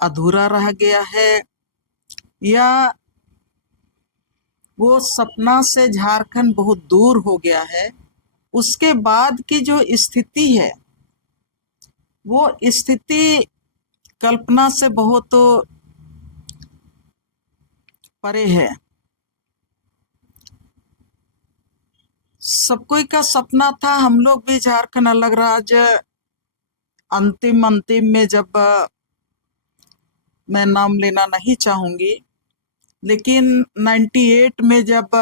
अधूरा रह गया है, या वो सपना से झारखंड बहुत दूर हो गया है। उसके बाद की जो स्थिति है वो स्थिति कल्पना से बहुत परे है। सब कोई का सपना था, हम लोग भी झारखंड अलग राज्य अंतिम में जब मैं नाम लेना नहीं चाहूंगी, लेकिन 98 में जब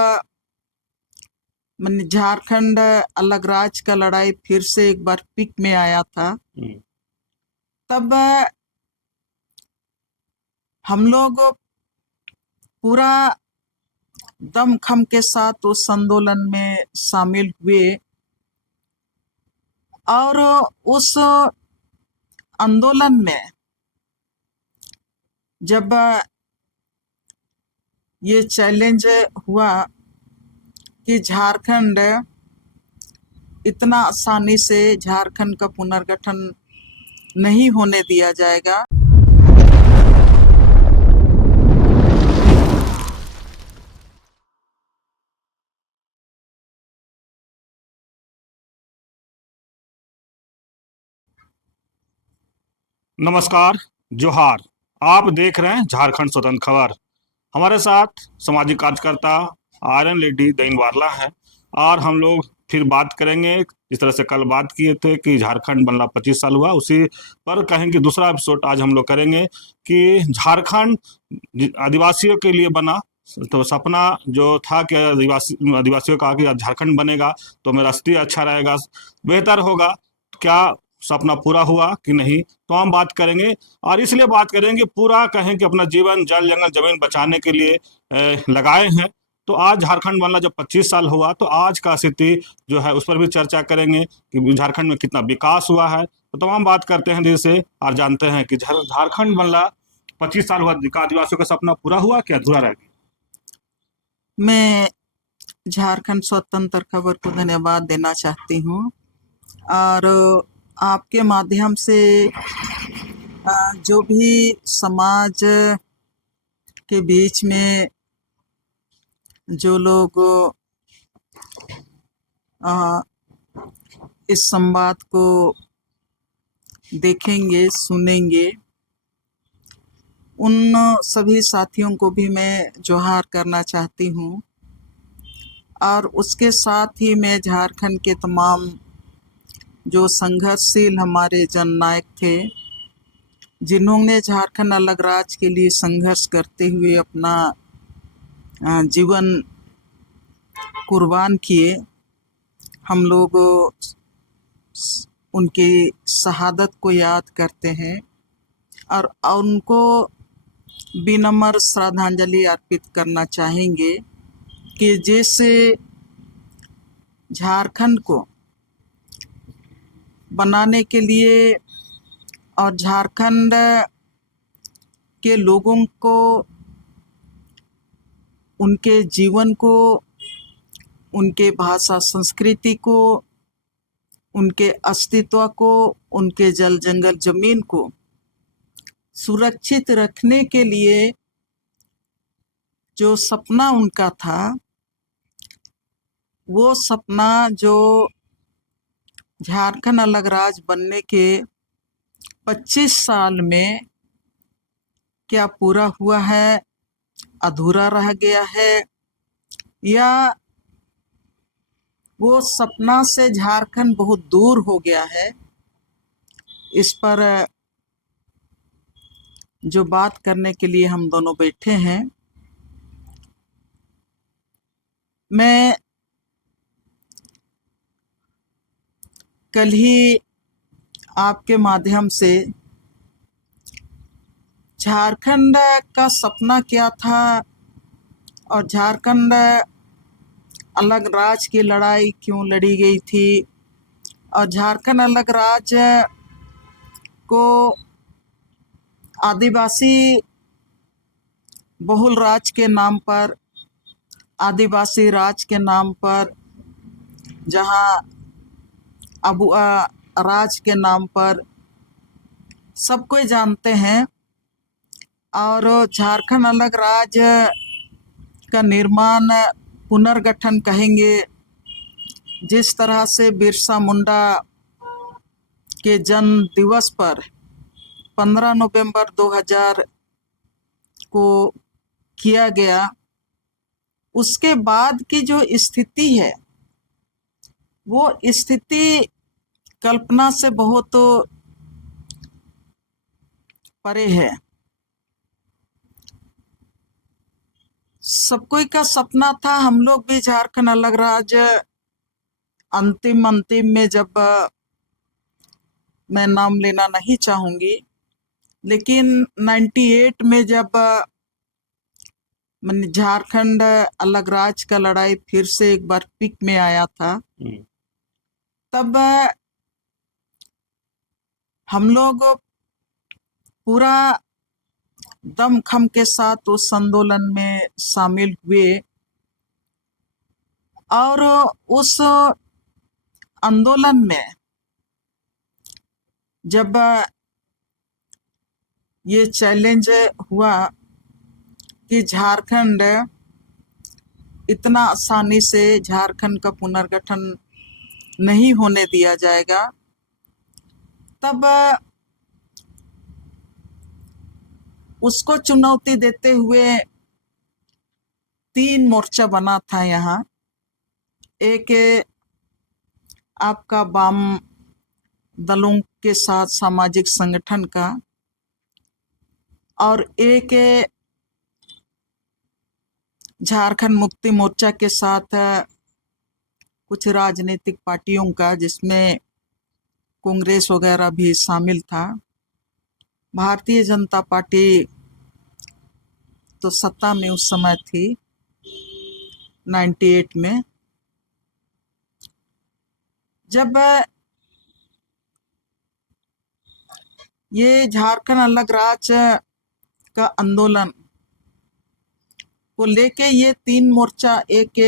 झारखंड अलग राज्य का लड़ाई फिर से एक बार पीक में आया था, तब हम लोग पूरा दमखम के साथ उस आंदोलन में शामिल हुए। और उस आंदोलन में जब ये चैलेंज हुआ कि झारखंड इतना आसानी से झारखंड का पुनर्गठन नहीं होने दिया जाएगा, नमस्कार, जोहार। आप देख रहे हैं झारखंड स्वतंत्र खबर। हमारे साथ सामाजिक कार्यकर्ता आर्यन रेड्डी दैनवारला है और हम लोग फिर बात करेंगे जिस तरह से कल बात किए थे कि झारखंड बनना 25 साल हुआ, उसी पर कहेंगे दूसरा एपिसोड आज हम लोग करेंगे कि झारखंड आदिवासियों के लिए बना तो सपना जो था कि आदिवासियों का कि झारखंड बनेगा तो मेरा स्थिति अच्छा रहेगा, बेहतर होगा, क्या सपना पूरा हुआ कि नहीं, तो हम बात करेंगे। और इसलिए बात करेंगे पूरा कहें कि अपना जीवन जल जंगल जमीन बचाने के लिए लगाए हैं। तो आज झारखंड बनना जब 25 साल हुआ तो आज का स्थिति जो है उस पर भी चर्चा करेंगे कि झारखंड में कितना विकास हुआ है। तो तमाम बात करते हैं धीरे से और जानते हैं कि झारखंड बनना 25 साल हुआ, आदिवासियों का सपना पूरा हुआ क्या अधूरा रह गया। मैं झारखंड स्वतंत्र खबर को धन्यवाद देना चाहती हूँ और आपके माध्यम से जो भी समाज के बीच में जो लोग इस संवाद को देखेंगे सुनेंगे, उन सभी साथियों को भी मैं जोहार करना चाहती हूँ। और उसके साथ ही मैं झारखंड के तमाम जो संघर्षशील हमारे जननायक थे, जिन्होंने झारखंड अलग राज्य के लिए संघर्ष करते हुए अपना जीवन कुर्बान किए, हम लोग उनकी शहादत को याद करते हैं और उनको विनम्र श्रद्धांजलि अर्पित करना चाहेंगे कि जैसे झारखंड को बनाने के लिए और झारखंड के लोगों को, उनके जीवन को, उनके भाषा संस्कृति को, उनके अस्तित्व को, उनके जल जंगल जमीन को सुरक्षित रखने के लिए जो सपना उनका था, वो सपना जो झारखंड अलग राज्य बनने के 25 साल में क्या पूरा हुआ है, अधूरा रह गया है, या वो सपना से झारखंड बहुत दूर हो गया है, इस पर जो बात करने के लिए हम दोनों बैठे हैं। मैं कल ही आपके माध्यम से झारखंड का सपना क्या था और झारखंड अलग राज्य की लड़ाई क्यों लड़ी गई थी और झारखंड अलग राज्य को आदिवासी बहुल राज्य के नाम पर, आदिवासी राज के नाम पर, जहां अबुआ राज के नाम पर सब कोई जानते हैं और झारखंड अलग राज्य का निर्माण, पुनर्गठन कहेंगे, जिस तरह से बिरसा मुंडा के जन्म दिवस पर 15 नवंबर 2000 को किया गया, उसके बाद की जो स्थिति है वो स्थिति कल्पना से बहुत परे है। सब कोई का सपना था, हम लोग भी झारखंड अलग राज्य अंतिम में जब मैं नाम लेना नहीं चाहूंगी, लेकिन 98 में जब झारखंड अलग राज्य का लड़ाई फिर से एक बार पीक में आया था, तब हम लोग पूरा दमखम के साथ उस आंदोलन में शामिल हुए और उस आंदोलन में जब ये चैलेंज हुआ कि झारखंड इतना आसानी से झारखंड का पुनर्गठन नहीं होने दिया जाएगा, तब उसको चुनौती देते हुए 3 मोर्चा बना था यहाँ। एक आपका वाम दलों के साथ सामाजिक संगठन का, और एक झारखंड मुक्ति मोर्चा के साथ कुछ राजनीतिक पार्टियों का, जिसमें कांग्रेस वगैरह भी शामिल था। भारतीय जनता पार्टी तो सत्ता में उस समय थी 98 में। जब ये झारखंड अलग राज्य का आंदोलन को लेके ये 3 मोर्चा, एक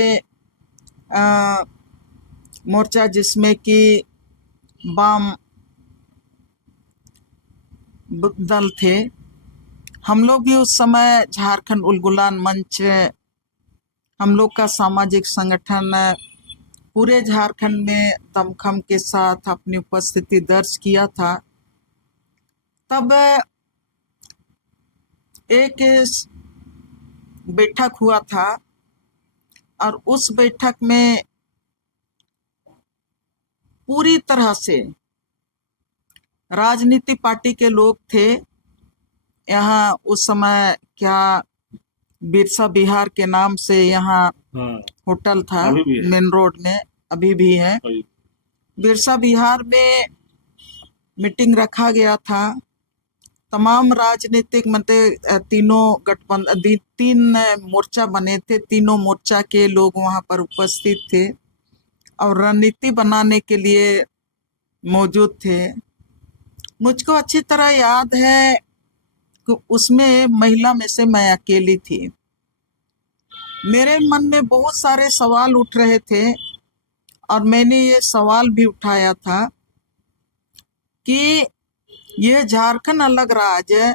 मोर्चा जिसमें कि वाम दल थे, हम लोग भी उस समय झारखंड उलगुलान मंच, हम लोग का सामाजिक संगठन पूरे झारखंड में दमखम के साथ अपनी उपस्थिति दर्ज किया था। तब एक बैठक हुआ था और उस बैठक में पूरी तरह से राजनीति पार्टी के लोग थे। यहाँ उस समय क्या बिरसा विहार के नाम से यहाँ होटल था मेन रोड में, अभी भी है। बिरसा विहार में मीटिंग रखा गया था। तमाम राजनीतिक मतलब तीनों गठबंधन, 3 मोर्चा बने थे, तीनों मोर्चा के लोग वहां पर उपस्थित थे और रणनीति बनाने के लिए मौजूद थे। मुझको अच्छी तरह याद है कि उसमें महिला में से मैं अकेली थी। मेरे मन में बहुत सारे सवाल उठ रहे थे और मैंने ये सवाल भी उठाया था कि यह झारखंड अलग राज्य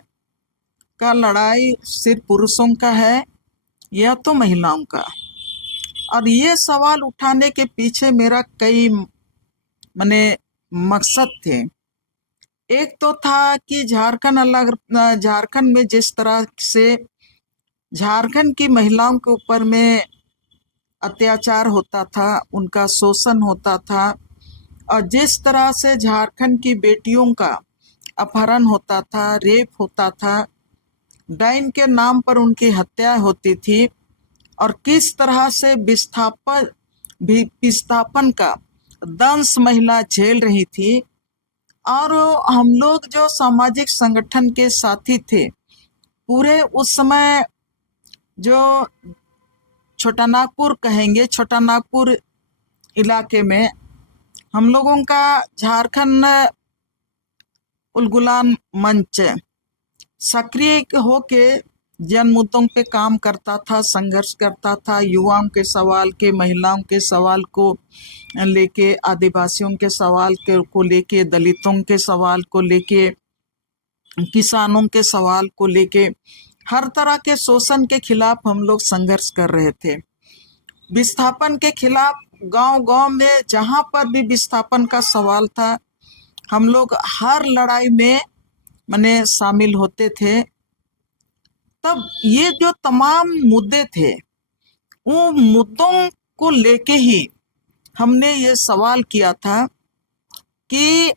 का लड़ाई सिर्फ पुरुषों का है या तो महिलाओं का। और ये सवाल उठाने के पीछे मेरा कई मकसद थे। एक तो था कि झारखंड में जिस तरह से झारखंड की महिलाओं के ऊपर में अत्याचार होता था, उनका शोषण होता था, और जिस तरह से झारखंड की बेटियों का अपहरण होता था, रेप होता था, डाइन के नाम पर उनकी हत्या होती थी, और किस तरह से विस्थापन का दंश महिला झेल रही थी। और हम लोग जो सामाजिक संगठन के साथी थे, पूरे उस समय जो छोटा नागपुर कहेंगे, छोटा नागपुर इलाके में हम लोगों का झारखंड उलगुलान मंच सक्रिय होके जन मुद्दों पे काम करता था, संघर्ष करता था। युवाओं के सवाल के, महिलाओं के सवाल को लेके, आदिवासियों के सवाल को लेके, दलितों के सवाल को लेके किसानों के सवाल को लेके, हर तरह के शोषण के खिलाफ हम लोग संघर्ष कर रहे थे। विस्थापन के खिलाफ गांव-गांव में जहां पर भी विस्थापन का सवाल था, हम लोग हर लड़ाई में माने शामिल होते थे। तब ये जो तमाम मुद्दे थे, वो मुद्दों को लेके ही हमने ये सवाल किया था कि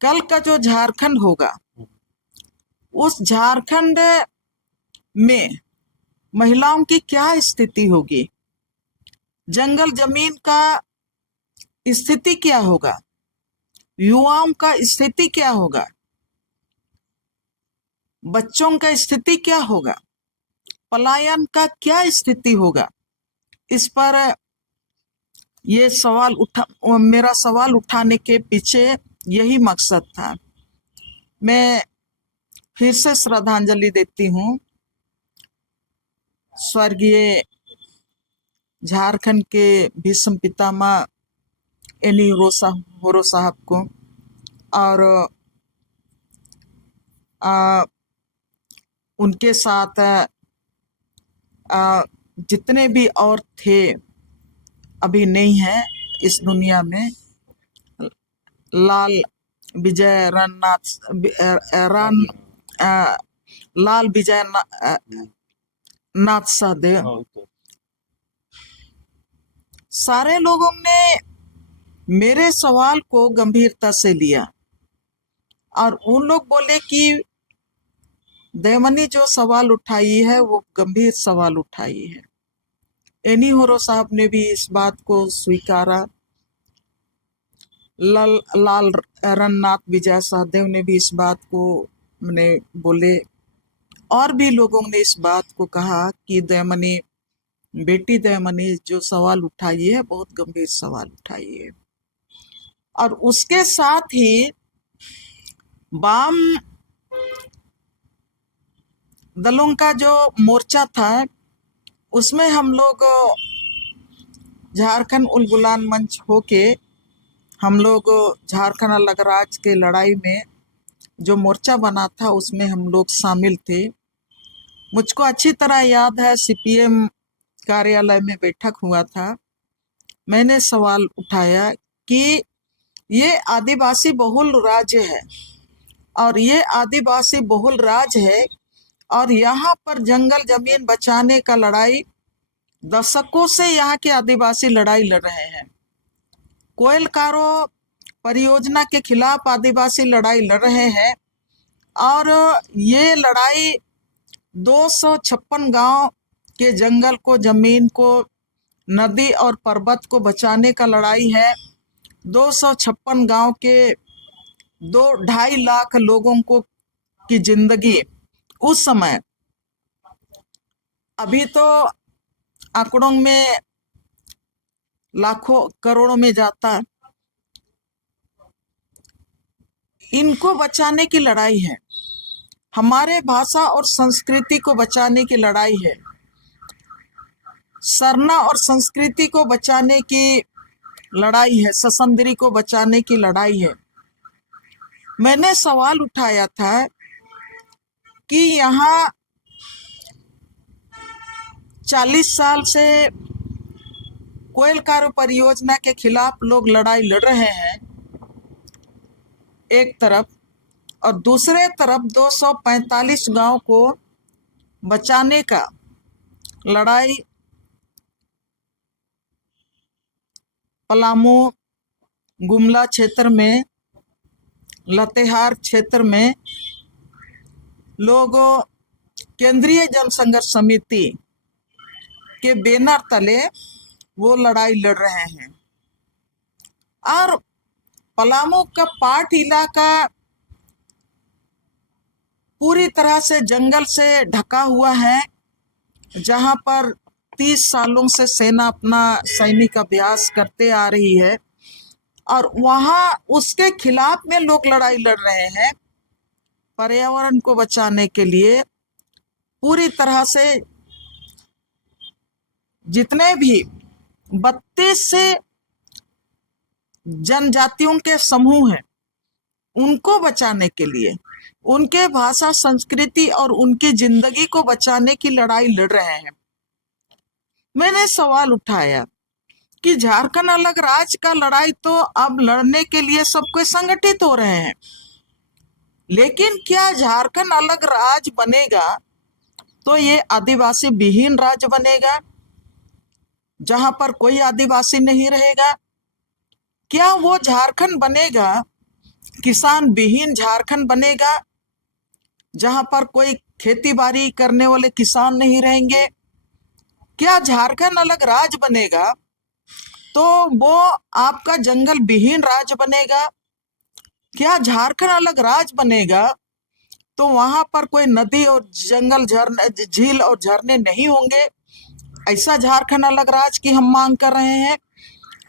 कल का जो झारखंड होगा, उस झारखंड में महिलाओं की क्या स्थिति होगी, जंगल जमीन का स्थिति क्या होगा, युवाओं का स्थिति क्या होगा, बच्चों का स्थिति क्या होगा, पलायन का क्या स्थिति होगा। इस पर ये सवाल मेरा सवाल उठाने के पीछे यही मकसद था। मैं फिर से श्रद्धांजलि देती हूँ स्वर्गीय झारखंड के भीष्म पितामह एनी होरो साहब को, और उनके साथ जितने भी और थे, अभी नहीं है इस दुनिया में, लाल विजय लाल विजय नाथ सहदेव, सारे लोगों ने मेरे सवाल को गंभीरता से लिया और उन लोग बोले कि देवमणि जो सवाल उठाई है वो गंभीर सवाल उठाई है। एनी होरो साहब ने भी इस बात को स्वीकारा, लाल रणनाथ विजय सहदेव ने भी इस बात को मैंने बोले, और भी लोगों ने इस बात को कहा कि देवमणि, बेटी देवमणि जो सवाल उठाई है बहुत गंभीर सवाल उठाई है। और उसके साथ ही वाम दलों का जो मोर्चा था, उसमें हम लोग झारखंड उलगुलान मंच होके हम लोग झारखंड अलग राज्य के लड़ाई में जो मोर्चा बना था उसमें हम लोग शामिल थे। मुझको अच्छी तरह याद है, सीपीएम कार्यालय में बैठक हुआ था। मैंने सवाल उठाया कि ये आदिवासी बहुल राज्य है और ये आदिवासी बहुल राज्य है और यहाँ पर जंगल जमीन बचाने का लड़ाई दशकों से यहाँ के आदिवासी लड़ाई लड़ रहे हैं। कोयल कारो परियोजना के खिलाफ आदिवासी लड़ाई लड़ रहे हैं और ये लड़ाई 256 गांव के जंगल को, जमीन को, नदी और पर्वत को बचाने का लड़ाई है। 256 गांव के 2-2.5 लाख लोगों को की जिंदगी उस समय, अभी तो आंकड़ों में लाखों करोड़ों में जाता, इनको बचाने की लड़ाई है। हमारे भाषा और संस्कृति को बचाने की लड़ाई है। सरना और संस्कृति को बचाने की लड़ाई है। ससंदरी को बचाने की लड़ाई है। मैंने सवाल उठाया था कि यहाँ 40 साल से कोयल कारो परियोजना के खिलाफ लोग लड़ाई लड़ रहे हैं एक तरफ, और दूसरे तरफ 245 गांव को बचाने का लड़ाई पलामू, गुमला क्षेत्र में, लातेहार क्षेत्र में लोग केंद्रीय जनसंघर्ष समिति के बैनर तले वो लड़ाई लड़ रहे हैं। और पलामू का पाट इलाका पूरी तरह से जंगल से ढका हुआ है, जहां पर 30 सालों से सेना अपना सैनिक अभ्यास करते आ रही है और वहां उसके खिलाफ में लोग लड़ाई लड़ रहे हैं। पर्यावरण को बचाने के लिए पूरी तरह से जितने भी 32 से जनजातियों के समूह हैं उनको बचाने के लिए, उनके भाषा संस्कृति और उनकी जिंदगी को बचाने की लड़ाई लड़ रहे हैं। मैंने सवाल उठाया कि झारखंड अलग राज्य का लड़ाई तो अब लड़ने के लिए सब कोई संगठित हो रहे हैं, लेकिन क्या झारखंड अलग राज्य बनेगा तो ये आदिवासी विहीन राज्य बनेगा जहां पर कोई आदिवासी नहीं रहेगा? क्या वो झारखंड बनेगा किसान विहीन झारखंड बनेगा जहां पर कोई खेती बाड़ी करने वाले किसान नहीं रहेंगे? क्या झारखंड अलग राज्य बनेगा तो वो आपका जंगल विहीन राज्य बनेगा? क्या झारखंड अलग राज्य बनेगा तो वहां पर कोई नदी और जंगल, झरने, झील और झरने नहीं होंगे? ऐसा झारखंड अलग राज्य की हम मांग कर रहे हैं।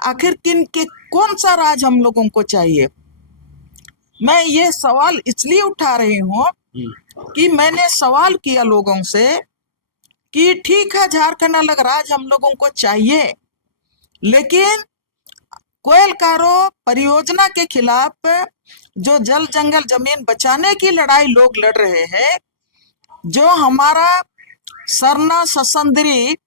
आखिर कौन सा राज्य हम लोगों को चाहिए? मैं ये सवाल इसलिए उठा रही हूँ कि मैंने सवाल किया लोगों से कि ठीक है, झारखंड अलग राज्य हम लोगों को चाहिए, लेकिन कोयल कारो परियोजना के खिलाफ जो जल जंगल जमीन बचाने की लड़ाई लोग लड़ रहे हैं, जो हमारा सरना ससंदरी,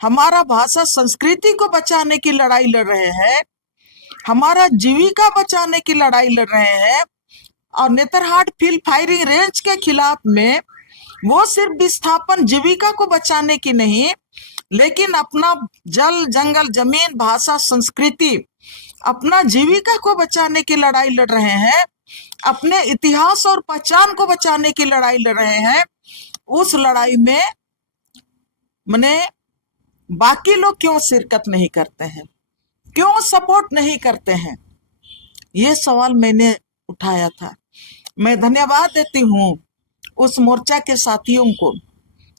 हमारा भाषा संस्कृति को बचाने की लड़ाई लड़ रहे हैं, हमारा जीविका बचाने की लड़ाई लड़ रहे हैं, और नेतरहाट फील्ड फायरिंग रेंज के खिलाफ में वो सिर्फ विस्थापन जीविका को बचाने की नहीं, लेकिन अपना जल जंगल जमीन भाषा संस्कृति, अपना जीविका को बचाने की लड़ाई लड़ रहे हैं, अपने इतिहास और पहचान को बचाने की लड़ाई लड़ रहे हैं। उस लड़ाई में मने बाकी लोग क्यों शिरकत नहीं करते हैं, क्यों सपोर्ट नहीं करते हैं? ये सवाल मैंने उठाया था। मैं धन्यवाद देती हूँ उस मोर्चा के साथियों को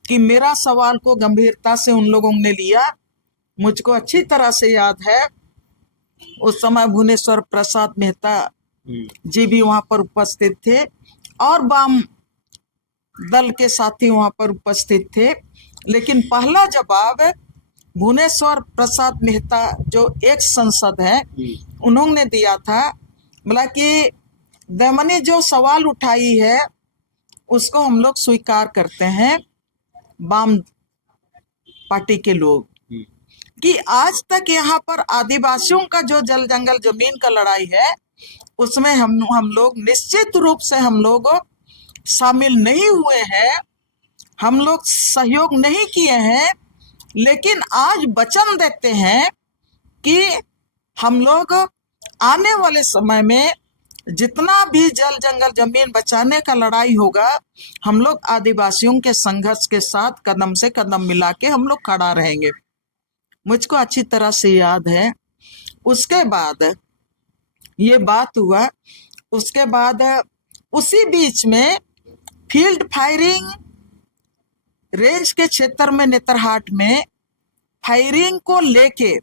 कि मेरा सवाल को गंभीरता से उन लोगों ने लिया। मुझको अच्छी तरह से याद है उस समय भुवनेश्वर प्रसाद मेहता जी भी वहां पर उपस्थित थे और वाम दल के साथी वहां पर उपस्थित थे, लेकिन पहला जवाब भुवनेश्वर प्रसाद मेहता जो एक सांसद है उन्होंने दिया था, बोला कि दमनी जो सवाल उठाई है उसको हम लोग स्वीकार करते हैं, वाम पार्टी के लोग, कि आज तक यहाँ पर आदिवासियों का जो जल जंगल जमीन का लड़ाई है उसमें हम लोग निश्चित रूप से हम लोग शामिल नहीं हुए हैं, हम लोग सहयोग नहीं किए हैं, लेकिन आज वचन देते हैं कि हम लोग आने वाले समय में जितना भी जल जंगल जमीन बचाने का लड़ाई होगा, हम लोग आदिवासियों के संघर्ष के साथ कदम से कदम मिला के हम लोग खड़ा रहेंगे। मुझको अच्छी तरह से याद है। उसके बाद ये बात हुआ, उसके बाद उसी बीच में फील्ड फायरिंग रेंज के क्षेत्र में नेतरहाट में फायरिंग को लेके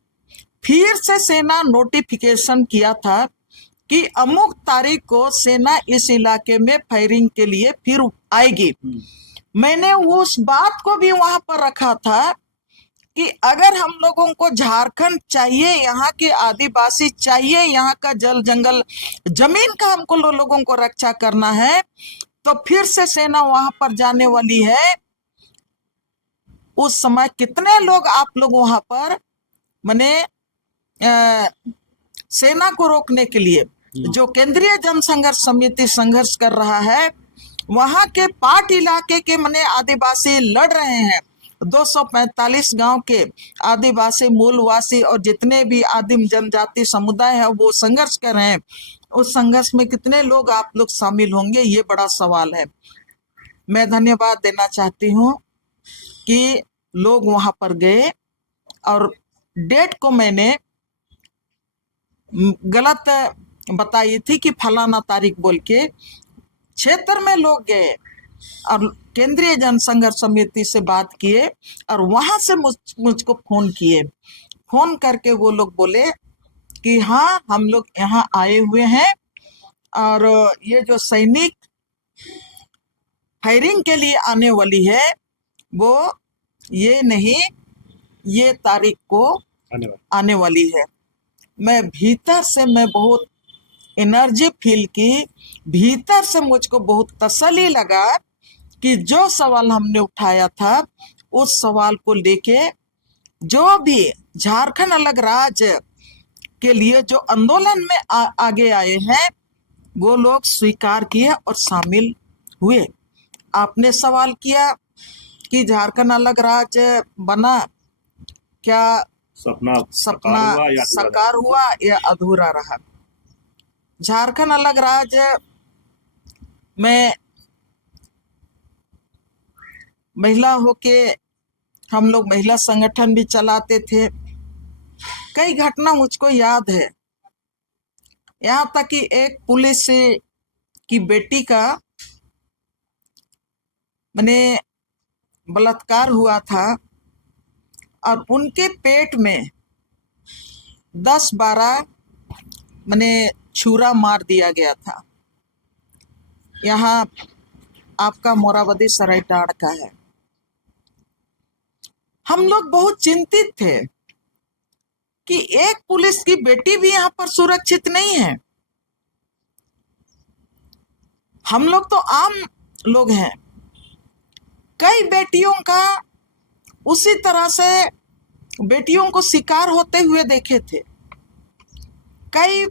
फिर से सेना नोटिफिकेशन किया था कि अमुक तारीख को सेना इस इलाके में फायरिंग के लिए फिर आएगी। मैंने उस बात को भी वहां पर रखा था कि अगर हम लोगों को झारखंड चाहिए, यहाँ के आदिवासी चाहिए, यहाँ का जल जंगल जमीन का हमको लोगों को रक्षा करना है, तो फिर से सेना वहां पर जाने वाली है। उस समय कितने लोग आप लोग वहां पर मने सेना को रोकने के लिए जो केंद्रीय जनसंघर्ष समिति संघर्ष कर रहा है, वहां के पाट इलाके के मने आदिवासी लड़ रहे हैं। 245 गांव के आदिवासी मूलवासी और जितने भी आदिम जनजाति समुदाय है वो संघर्ष कर रहे हैं। उस संघर्ष में कितने लोग आप लोग शामिल होंगे, ये बड़ा सवाल है। मैं धन्यवाद देना चाहती हूँ कि लोग वहां पर गए और डेट को मैंने गलत बताई थी कि फलाना तारीख बोल के, क्षेत्र में लोग गए और केंद्रीय जनसंघर्ष समिति से बात किए और वहां से मुझको फोन किए। फोन करके वो लोग बोले कि हाँ हम लोग यहाँ आए हुए हैं और ये जो सैनिक फायरिंग के लिए आने वाली है वो ये नहीं, ये तारीख को आने वाली है। मैं भीतर से मैं बहुत एनर्जी फील की, भीतर से मुझको बहुत तसल्ली लगा कि जो सवाल हमने उठाया था उस सवाल को लेके जो भी झारखंड अलग राज्य के लिए जो आंदोलन में आगे आए हैं वो लोग स्वीकार किए और शामिल हुए। आपने सवाल किया कि झारखंड अलग राज्य बना, क्या सपना सपना साकार हुआ या अधूरा रहा? झारखंड अलग राज्य में महिला होके हम लोग महिला संगठन भी चलाते थे। कई घटना मुझको याद है, यहाँ तक कि एक पुलिस की बेटी का मैंने बलात्कार हुआ था और उनके पेट में 10-12 मैंने छुरा मार दिया गया था। यहाँ आपका मोराबादी सरायटाड़ का है। हम लोग बहुत चिंतित थे कि एक पुलिस की बेटी भी यहाँ पर सुरक्षित नहीं है। हम लोग तो आम लोग हैं, कई बेटियों का उसी तरह से बेटियों को शिकार होते हुए देखे थे। कई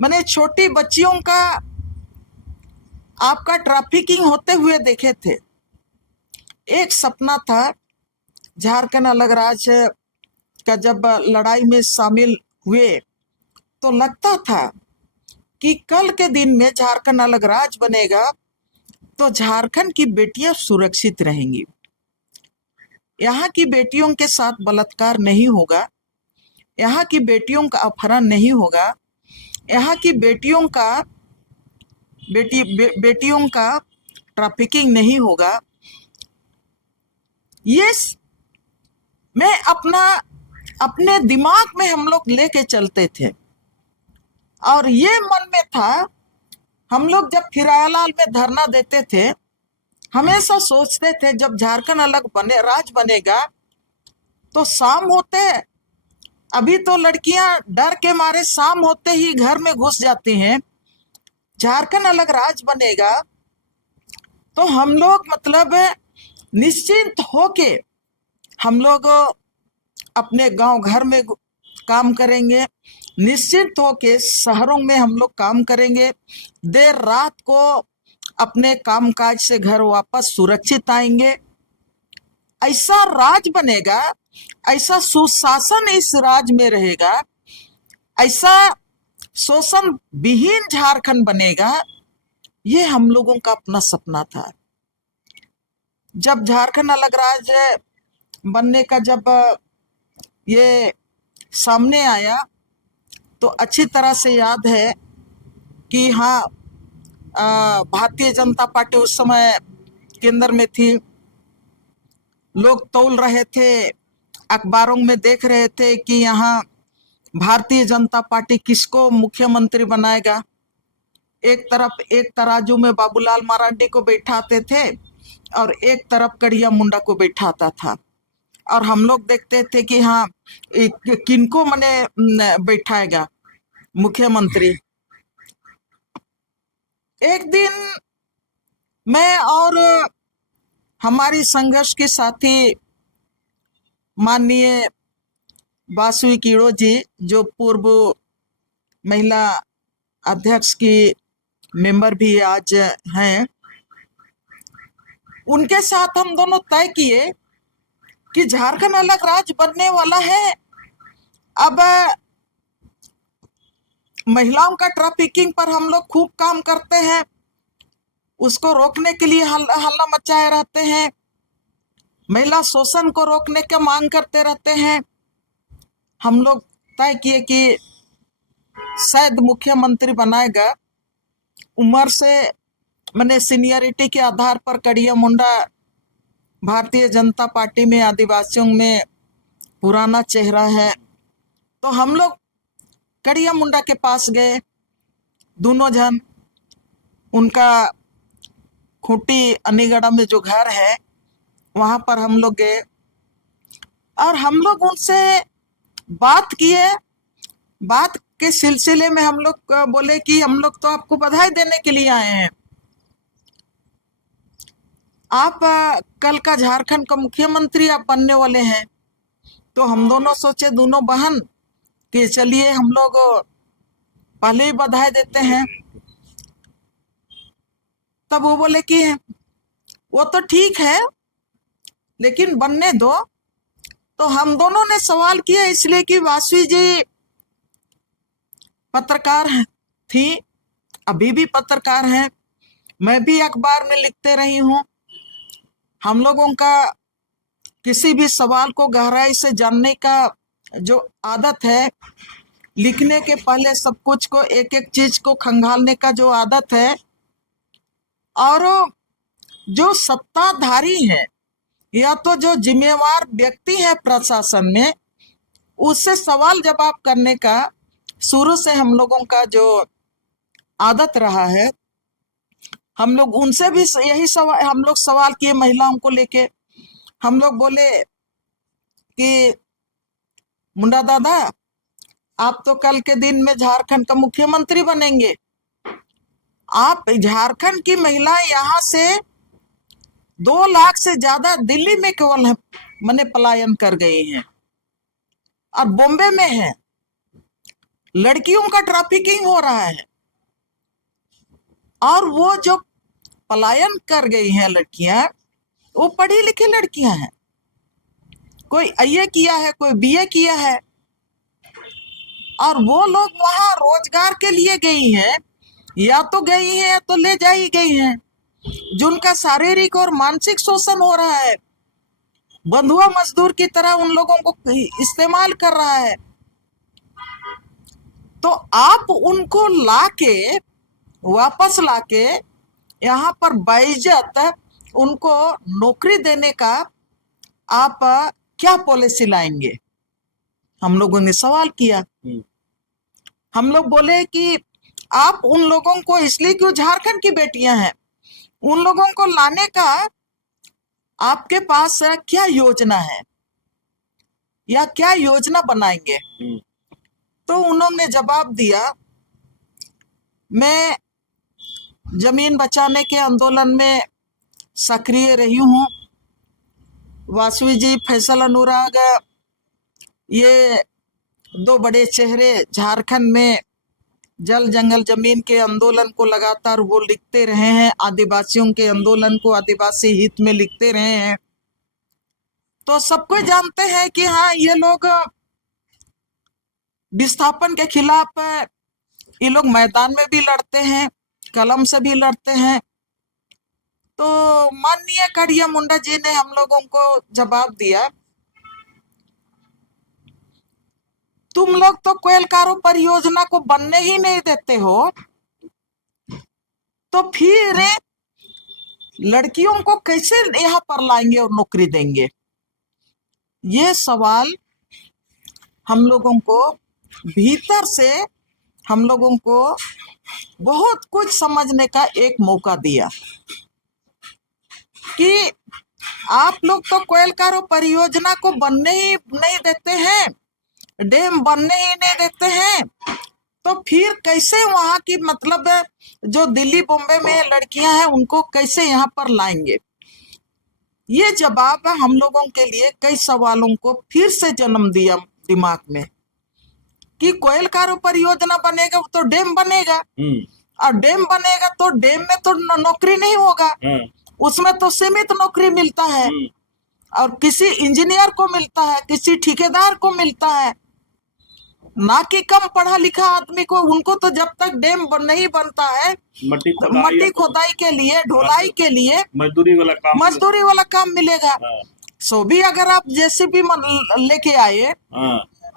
मैंने छोटी बच्चियों का आपका ट्रैफिकिंग होते हुए देखे थे। एक सपना था झारखंड अलग राज्य का, जब लड़ाई में शामिल हुए तो लगता था कि कल के दिन में झारखंड अलग राज्य बनेगा तो झारखंड की बेटियां सुरक्षित रहेंगी, यहाँ की बेटियों के साथ बलात्कार नहीं होगा, यहाँ की बेटियों का अपहरण नहीं होगा, यहाँ की बेटियों का ट्रैफिकिंग नहीं होगा। ये मैं अपने दिमाग में हम लोग लेके चलते थे और ये मन में था। हम लोग जब फिरायालाल में धरना देते थे हमेशा सोचते थे जब झारखंड अलग राज्य बनेगा तो शाम होते, अभी तो लड़कियां डर के मारे शाम होते ही घर में घुस जाती हैं। झारखंड अलग राज्य बनेगा तो हम लोग मतलब निश्चिंत होके हम लोग अपने गांव घर में काम करेंगे, निश्चिंत होके शहरों में हम लोग काम करेंगे, देर रात को अपने कामकाज से घर वापस सुरक्षित आएंगे। ऐसा राज बनेगा, ऐसा सुशासन इस राज्य में रहेगा, ऐसा शोषण विहीन झारखंड बनेगा। ये हम लोगों का अपना सपना था। जब झारखंड अलग राज्य बनने का जब ये सामने आया तो अच्छी तरह से याद है कि हाँ, भारतीय जनता पार्टी उस समय केंद्र में थी। लोग तौल रहे थे, अखबारों में देख रहे थे कि यहाँ भारतीय जनता पार्टी किसको मुख्यमंत्री बनाएगा। एक तरफ एक तराजू में बाबूलाल मरांडी को बैठाते थे और एक तरफ कड़िया मुंडा को बैठाता था, और हम लोग देखते थे कि हाँ किनको मने बैठाएगा मुख्यमंत्री। एक दिन मैं और हमारी संघर्ष के साथी माननीय बासुई कीड़ो जी, जो पूर्व महिला अध्यक्ष की मेंबर भी आज हैं, उनके साथ हम दोनों तय किए कि झारखंड अलग राज्य बनने वाला है। अब महिलाओं का ट्रैफिकिंग पर हम लोग खूब काम करते हैं, उसको रोकने के लिए हल्ला मचाए रहते हैं, महिला शोषण को रोकने का मांग करते रहते हैं। हम लोग तय किए कि शायद मुख्यमंत्री बनाएगा। उम्र से मैंने सीनियरिटी के आधार पर कड़िया मुंडा भारतीय जनता पार्टी में आदिवासियों में पुराना चेहरा है, तो हम लोग कड़िया मुंडा के पास गए, दोनों जन। उनका खूंटी अनीगढ़ में जो घर है वहां पर हम लोग गए और हम लोग उनसे बात किए। बात के सिलसिले में हम लोग बोले कि हम लोग तो आपको बधाई देने के लिए आए हैं। आप कल का झारखंड का मुख्यमंत्री आप बनने वाले हैं। तो हम दोनों सोचे, दोनों बहन, कि चलिए हम लोग पहले ही बधाई देते हैं। तब वो बोले कि वो तो ठीक है, लेकिन बनने दो। तो हम दोनों ने सवाल किया, इसलिए कि वासवी जी पत्रकार थी, अभी भी पत्रकार हैं, मैं भी अखबार में लिखते रही हूँ। हम लोगों का किसी भी सवाल को गहराई से जानने का जो आदत है, लिखने के पहले सब कुछ को, एक एक चीज को खंगालने का जो आदत है, और जो सत्ताधारी है या तो जो जिम्मेवार व्यक्ति है प्रशासन में, उससे सवाल जवाब करने का शुरू से हम लोगों का जो आदत रहा है। हम लोग उनसे भी यही सवाल, हम लोग सवाल किए महिलाओं को लेके। हम लोग बोले कि मुंडा दादा, आप तो कल के दिन में झारखंड का मुख्यमंत्री बनेंगे। आप झारखंड की महिला यहाँ से 2 लाख से ज्यादा दिल्ली में केवल मैंने पलायन कर गई हैं, और बॉम्बे में है, लड़कियों का ट्रैफिकिंग हो रहा है। और वो जो पलायन कर गई हैं लड़कियां, वो पढ़ी लिखी लड़कियां हैं। कोई आईए किया है, कोई बीए किया है, और वो लोग वहां रोजगार के लिए गई हैं, या तो गई हैं या तो ले जाई गई हैं, जिनका शारीरिक और मानसिक शोषण हो रहा है। बंधुआ मजदूर की तरह उन लोगों को इस्तेमाल कर रहा है। तो आप उनको लाके, वापस लाके यहाँ पर बाइज्जत उनको नौकरी देने का आप क्या पॉलिसी लाएंगे? हम लोगों ने सवाल किया। हम लोग बोले कि आप उन लोगों को, इसलिए क्यों झारखंड की बेटियां हैं, उन लोगों को लाने का आपके पास क्या योजना है, या क्या योजना बनाएंगे? तो उन्होंने जवाब दिया, मैं जमीन बचाने के आंदोलन में सक्रिय रही हूँ। वासवी जी, फैसल अनुराग, ये 2 बड़े चेहरे झारखंड में जल जंगल जमीन के आंदोलन को लगातार वो लिखते रहे हैं, आदिवासियों के आंदोलन को आदिवासी हित में लिखते रहे हैं। तो सबको जानते हैं कि हाँ, ये लोग विस्थापन के खिलाफ, ये लोग मैदान में भी लड़ते हैं, कलम से भी लड़ते हैं। तो माननीय खड़िया मुंडा जी ने हम लोगों को जवाब दिया, तुम लोग तो कोयलकारो परियोजना को बनने ही नहीं देते हो, तो फिर लड़कियों को कैसे यहाँ पर लाएंगे और नौकरी देंगे? ये सवाल हम लोगों को भीतर से, हम लोगों को बहुत कुछ समझने का एक मौका दिया कि आप लोग तो कोयलकारो परियोजना को बनने ही नहीं देते हैं, डैम बनने ही नहीं देते हैं, तो फिर कैसे वहां की, मतलब जो दिल्ली बॉम्बे में लड़कियां हैं, उनको कैसे यहाँ पर लाएंगे? ये जवाब हम लोगों के लिए कई सवालों को फिर से जन्म दिया दिमाग में कि कोयलकारो परियोजना बनेगा तो डैम बनेगा, और डैम बनेगा तो डैम में तो नौकरी नहीं होगा, उसमें तो सीमित नौकरी मिलता है, और किसी इंजीनियर को मिलता है, किसी ठेकेदार को मिलता है, ना कि कम पढ़ा लिखा आदमी को। उनको तो जब तक डैम नहीं बनता है, मट्टी खोदाई के लिए, ढुलाई के लिए मजदूरी वाला काम मिलेगा। सो भी अगर आप जेसीबी लेके आए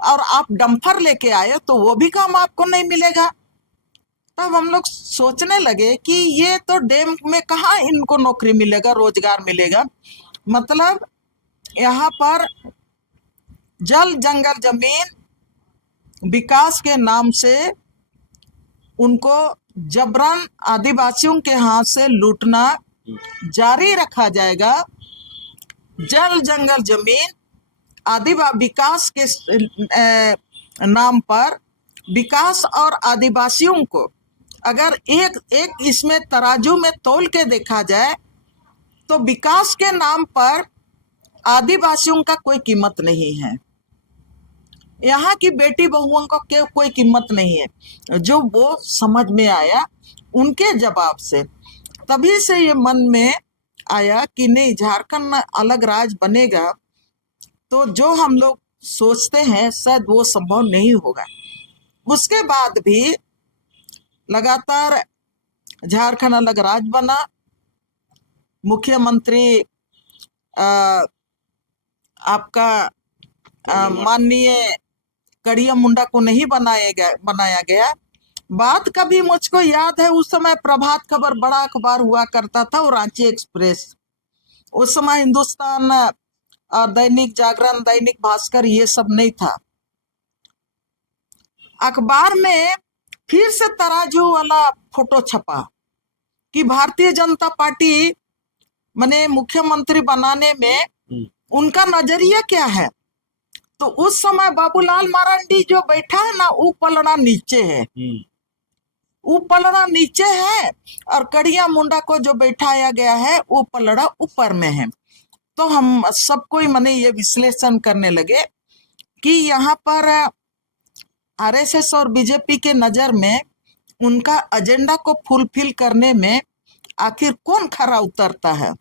और आप डंपर लेके आए, तो वो भी काम आपको नहीं मिलेगा। तब हम लोग सोचने लगे कि ये तो डैम में कहाँ इनको नौकरी मिलेगा, रोजगार मिलेगा। मतलब यहाँ पर जल जंगल जमीन विकास के नाम से उनको जबरन आदिवासियों के हाथ से लूटना जारी रखा जाएगा। जल जंगल जमीन आदिवासी विकास के नाम पर विकास और आदिवासियों को अगर एक एक इसमें तराजू में तौल के देखा जाए तो विकास के नाम पर आदिवासियों का कोई कीमत नहीं है। यहाँ की बेटी बहुओं को कोई कीमत नहीं है। जो वो समझ में आया उनके जवाब से, तभी से ये मन में आया कि नहीं, झारखंड अलग राज्य बनेगा तो जो हम लोग सोचते हैं शायद वो संभव नहीं होगा। उसके बाद भी लगातार झारखंड अलग राज्य बना। मुख्यमंत्री आपका माननीय कड़िया मुंडा को नहीं बनाया गया। बात कभी मुझको याद है, उस समय प्रभात खबर बड़ा अखबार हुआ करता था और रांची एक्सप्रेस। उस समय हिंदुस्तान, दैनिक जागरण, दैनिक भास्कर ये सब नहीं था। अखबार में फिर से तराजू वाला फोटो छपा कि भारतीय जनता पार्टी माने मुख्यमंत्री बनाने में उनका नजरिया क्या है। तो उस समय बाबूलाल मरांडी जो बैठा है ना, वो पलड़ा नीचे है, वो पलड़ा नीचे है, और कड़िया मुंडा को जो बैठाया गया है वो पलड़ा ऊपर में है। तो हम सब कोई माने ये विश्लेषण करने लगे कि यहाँ पर आरएसएस और बीजेपी के नजर में उनका एजेंडा को फुलफिल करने में आखिर कौन खरा उतरता है।